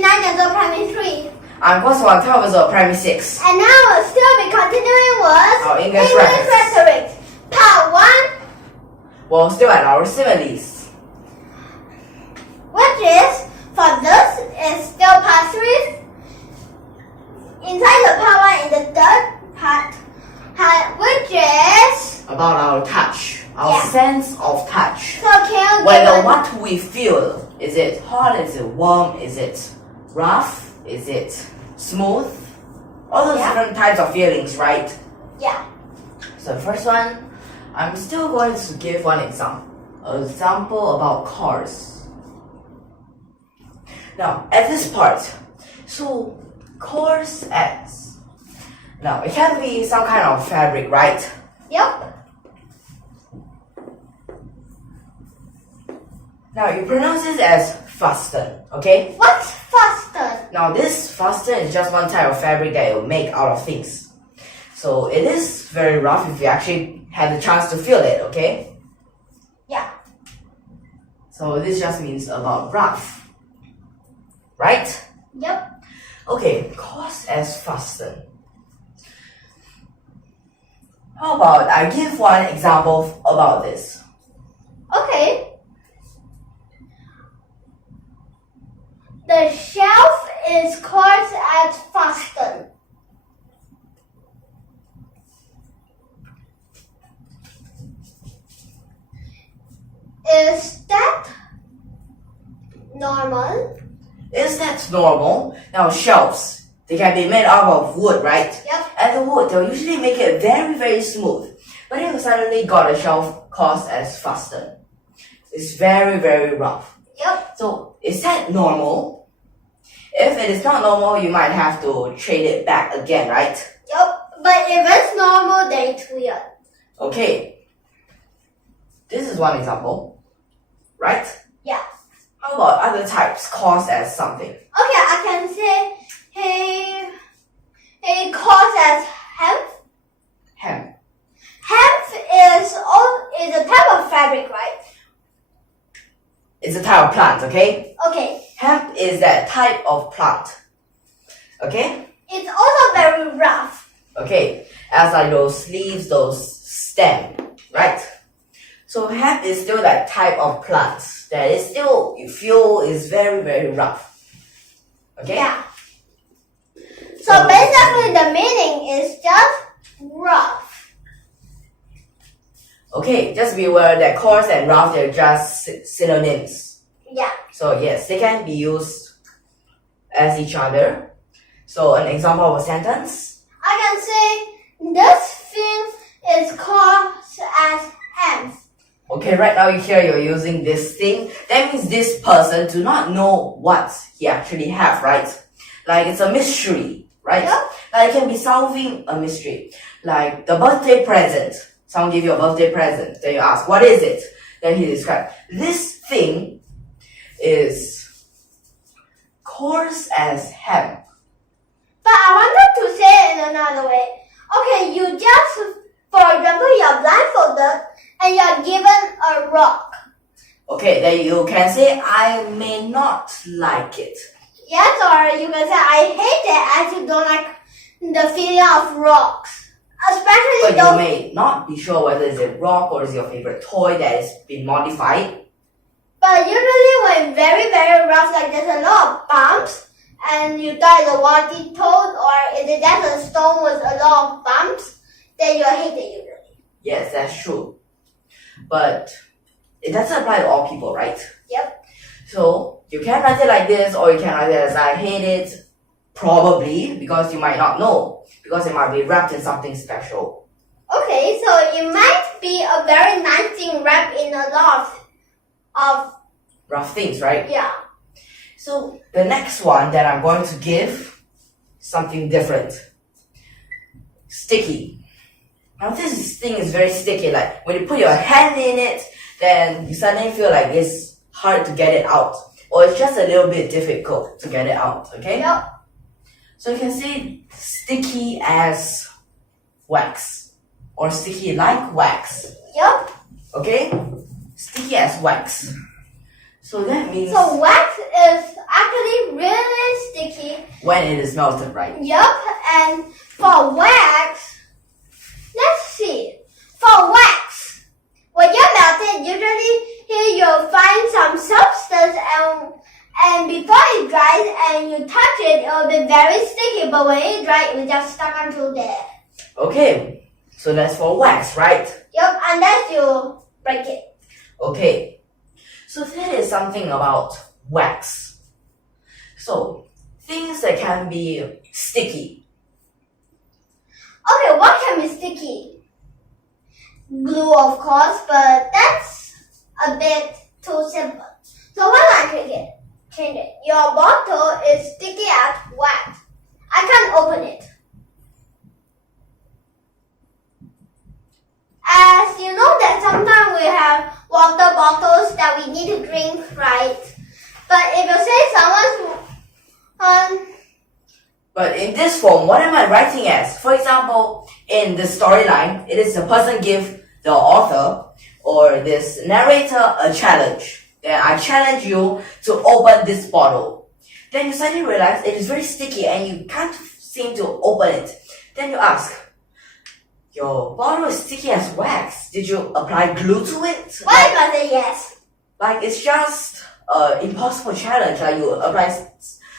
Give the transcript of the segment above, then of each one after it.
9 Primary 3. I'm Guang&Guo, 12 years old, Primary 6. And now we'll still be continuing with Our English Rhetorics. Rhetorics. Part 1, We're still at our similes. which is, for this, is still part 3. Inside the part 1 in the third part, which is... About our touch, our Yeah. sense of touch. So can you Whether give what we feel, is it hot, is it warm, is it rough, is it smooth? All those Yeah. different types of feelings, right? Yeah. So the first one, I'm still going to give one example. An example about cars. Now, at this part, so cars as. Now, it can be some kind of fabric, right? Yep. Now, you pronounce this as fasten, okay? What's faster? Now, this fasten is just one type of fabric that you make out of things. So, it is very rough if you actually had the chance to feel it, okay? Yeah. So, this just means about rough, right? Yep. Okay, cause as fasten. How about I give one example about this? Okay. The shelf is called as fasten. Is that normal? Is that normal? Now, shelves, they can be made out of wood, right? Yep. And the wood, they'll usually make it very, very smooth. But if you suddenly got a shelf caused as fasten, it's very, very rough. Yep. So, is that normal? If it is not normal, you might have to trade it back again, right? Yep. But if it's normal, then it's weird. Okay. This is one example, right? Yeah. How about other types caused as something? Okay, I can say he calls as hemp. Hemp. Hemp is a type of fabric, right? It's a type of plant, okay? Okay. Hemp is that type of plant. Okay? It's also very rough. Okay. As like those leaves, those stem, right? So hemp is still that type of plant that is still, you feel is very, very rough. Okay? Yeah. So basically the meaning is just rough. Okay, just be aware that coarse and rough, they're just synonyms. Yeah. So yes, they can be used as each other. So an example of a sentence. I can say this thing is called as hemp. Okay, right now you're using this thing. That means this person do not know what he actually have, right? Like it's a mystery, right? Yep. Like it can be solving a mystery. Like the birthday present. Someone give you a birthday present. Then you ask, what is it? Then he describes. This thing is coarse as hemp. But I wanted to say it in another way. Okay, you just, for example, you're blindfolded and you're given a rock. Okay, then you can say, I may not like it. Yes, or you can say, I hate it as you don't like the feeling of rocks. Especially But you those... may not be sure whether it's a rock or is your favorite toy that has been modified. But usually when very, very rough, like there's a lot of bumps, and you thought it's a water toad, or is it just a stone with a lot of bumps, then you hate it usually. Yes, that's true. But it doesn't apply to all people, right? Yep. So you can write it like this, or you can write it as I hate it. Probably, because you might not know. Because it might be wrapped in something special. Okay, so it might be a very nice thing wrapped in a lot of Rough things, right? yeah. So the next one that I'm going to give, something different. Sticky. Now this thing is very sticky. Like when you put your hand in it, then you suddenly feel like it's hard to get it out. Or it's just a little bit difficult to get it out, okay? Yep. So you can say sticky as wax. Or sticky like wax. Yep. Okay? Sticky as wax. So that means So wax is actually really sticky. when it is melted, right? Yup, and for wax, let's see. For wax, when you melt it, usually here you'll find some substance and before it dries and you touch it, it will be very sticky, but when it dries, it will just stuck onto there. Okay, so that's for wax, right? Yup, unless you break it. Okay, so that is something about wax. So, things that can be sticky. Okay, what can be sticky? Glue, of course, but that's a bit too simple. So what I change it. Your bottle is sticky as wax. I can't open it. As you know that sometimes we have water bottles that we need to drink, right? But if you say someone's But in this form, what am I writing as? For example, in the storyline, it is the person give the author or this narrator a challenge. Then I challenge you to open this bottle. Then you suddenly realize it is very sticky and you can't seem to open it. Then you ask, your bottle is sticky as wax. Did you apply glue to it? why must I say yes? Like it's just an impossible challenge. Like you apply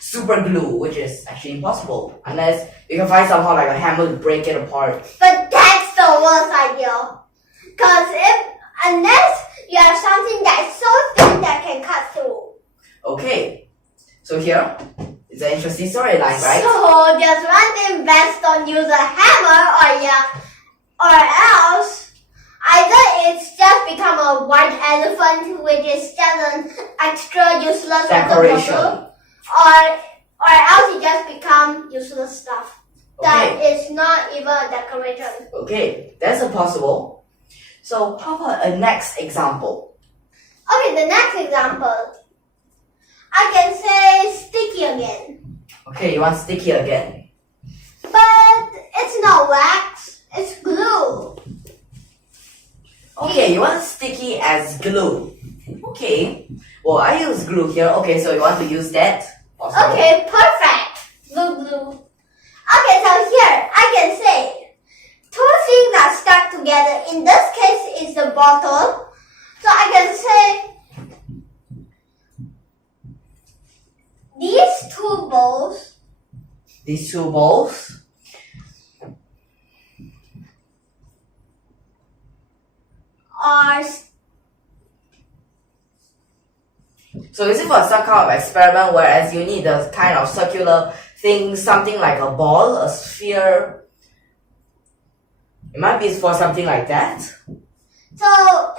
super glue, which is actually impossible unless you can find somehow like a hammer to break it apart. But that's the worst idea. Cause unless you have something that's so thin that can cut through. Okay, so here is an interesting storyline, right? So just one thing best, don't use a hammer or else either it's just become a white elephant which is just an extra useless Decoration. bottle, or else it just become useless stuff. That Okay. is not even a decoration. Okay, that's a possible. So how about a next example? Okay, the next example. I can say sticky again. Okay, you want sticky again. But it's not wax, it's glue. Okay, you want sticky as glue. Okay, well I use glue here. Okay, so you want to use that? Possible. Okay, perfect. Glue. Okay, so here I can say two things are stuck together. In this case, it's the bottle. So I can say these two bowls These two bowls. are So is it for some kind of experiment whereas you need a kind of circular thing, something like a ball, a sphere? It might be for something like that. so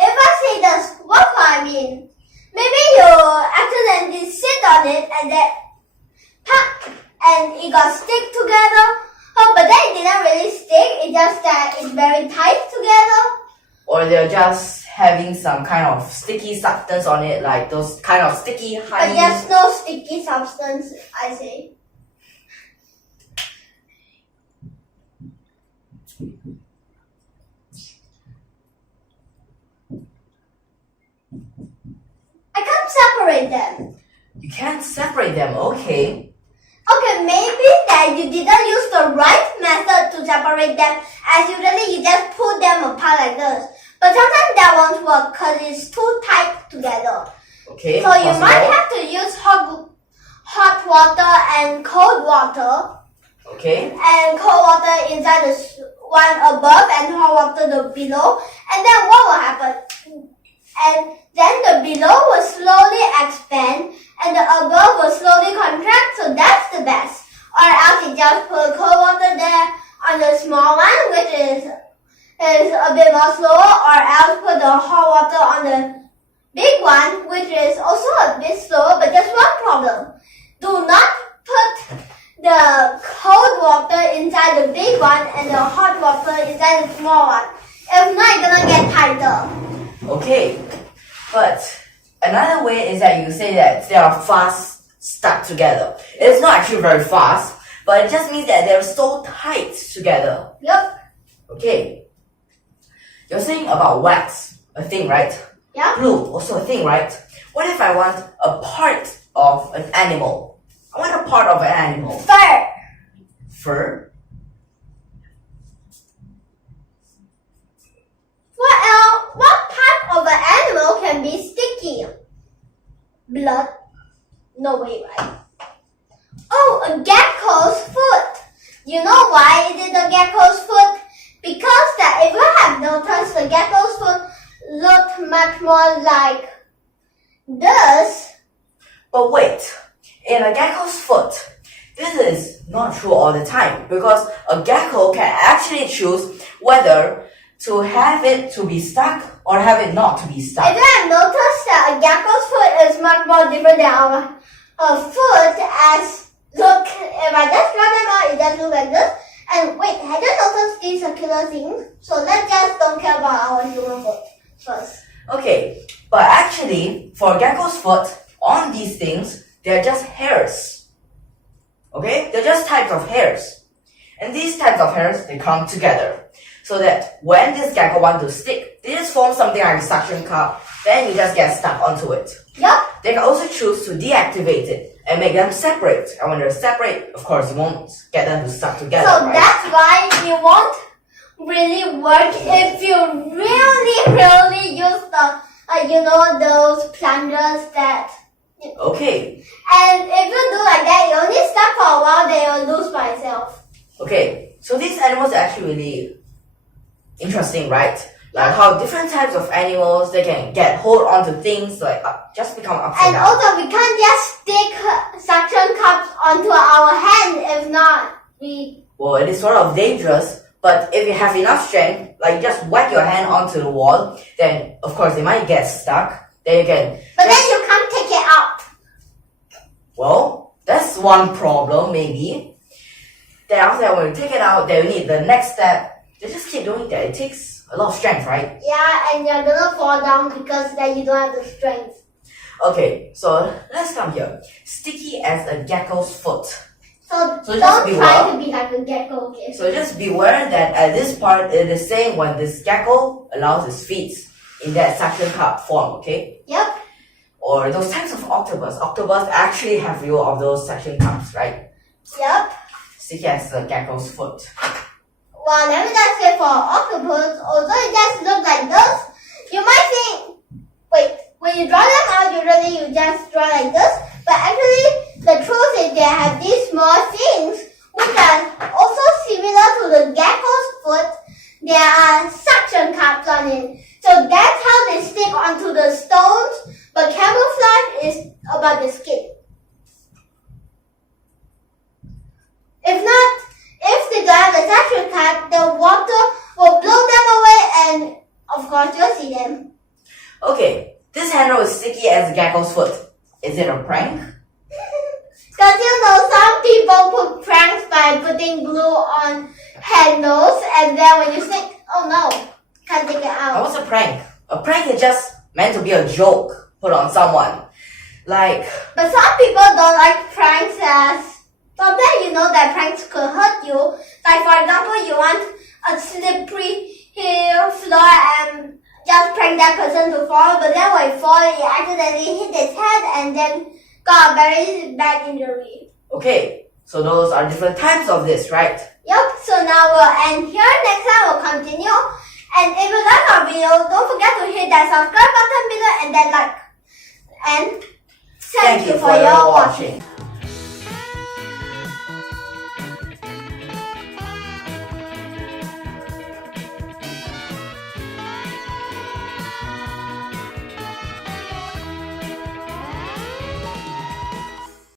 if I say this, what do I mean? Maybe you accidentally sit on it and then pop and it got stick together. Oh, but then it didn't really stick. It's just that it's very tight together. Or they're just having some kind of sticky substance on it, like those kind of sticky But honey. there's no sticky substance, I say. I can't separate them. You can't separate them, okay. Okay, maybe that you didn't use the right method to separate them, as usually you just pull them apart like this. But sometimes that won't work because it's too tight together. Okay, So you possible. might have to use hot water and cold water. Okay, And cold water inside the one above and hot water the below. And then what will happen? And then the below will slowly expand and the above will slowly contract. So that's the best. Or else you just put cold water there on the small one, which is a bit more slower. Or else put the hot water on the big one, which is also a bit slower. But just one problem. Do not put the cold water inside the big one and the hot water inside the small one. If not, it's gonna get tighter. okay. But another way is that you say that they are fast stuck together. It's not actually very fast, but it just means that they're so tight together. Yup. Okay. You're saying about wax, a thing, right? Yeah. Glue, also a thing, right? What if I want a part of an animal? I want a part of an animal. Fur. Fur? What else? What part of an animal can be sticky? Blood? No way, right? Oh, a gecko's foot. You know why it is a gecko's foot? Because that if you have noticed, the gecko's foot looked much more like this. But wait, in a gecko's foot, this is not true all the time because a gecko can actually choose whether to have it to be stuck or have it not to be stuck. If you have noticed that a gecko's foot is much more different than our foot, as look, if I just draw them out, it just looks like this. And wait, have you noticed these circular things? So let's just don't care about our human foot first. Okay, but actually, for a gecko's foot, on these things, they're just hairs. Okay? They're just types of hairs. And these types of hairs, they come together. So that when this gecko wants to stick, they just form something like a suction cup, then you just get stuck onto it. Yep. They can also choose to deactivate it and make them separate. And when they're separate, of course, you won't get them to stuck together. So right? that's why it won't really work if you really use the, those plungers that. Okay. And if you do like that, you only stuck for a while, then you'll lose by itself. Okay. So these animals are actually really interesting, right? Like how different types of animals, they can get hold onto things, like just become upside And down. also, we can't just stick suction cups onto our hand. If not, Well, it is sort of dangerous, but if you have enough strength, like you just whack your hand onto the wall, then of course they might get stuck. Then you can. But then you can't take it out. Well, that's one problem, maybe. Then after that, when you take it out, then you need the next step. You just keep doing that. It takes a lot of strength, right? Yeah, and you're gonna fall down because then you don't have the strength. Okay, so let's come here. Sticky as a gecko's foot. So just don't beware. try to be like a gecko, okay? So just beware that at this part, it is saying when this gecko allows its feet in that suction cup form, okay? Yep. Or those types of octopus. Octopus actually have few of those suction cups, right? Yep. Sticky as a gecko's foot. Well, let me just say for octopus, although it just looks like this, you might think, wait, when you draw them out, usually you just draw like this, but actually, the truth is they have these small things, which are also similar to the gecko's foot. There are suction cups on it. So that's how they stick onto the stones, but camouflage is about the skin. If not, if they don't have the suction cup, the water will blow them away and of course you'll see them. Okay, this handle is sticky as a gecko's foot. Is it a prank? Because some people put pranks by putting glue on handles and then when you stick, oh no, can't take it out. What's a prank? A prank is just meant to be a joke put on someone. Like, But some people don't like pranks as sometimes you know that pranks could hurt you. Like for example, you want a slippery floor and just prank that person to fall, but then when it falls, it accidentally hit his head and then got a very bad injury. okay, so those are different types of this, right? Yep, so now we'll end here. Next time we'll continue. And if you like our video, don't forget to hit that subscribe button below and that like. And thank you for your watching.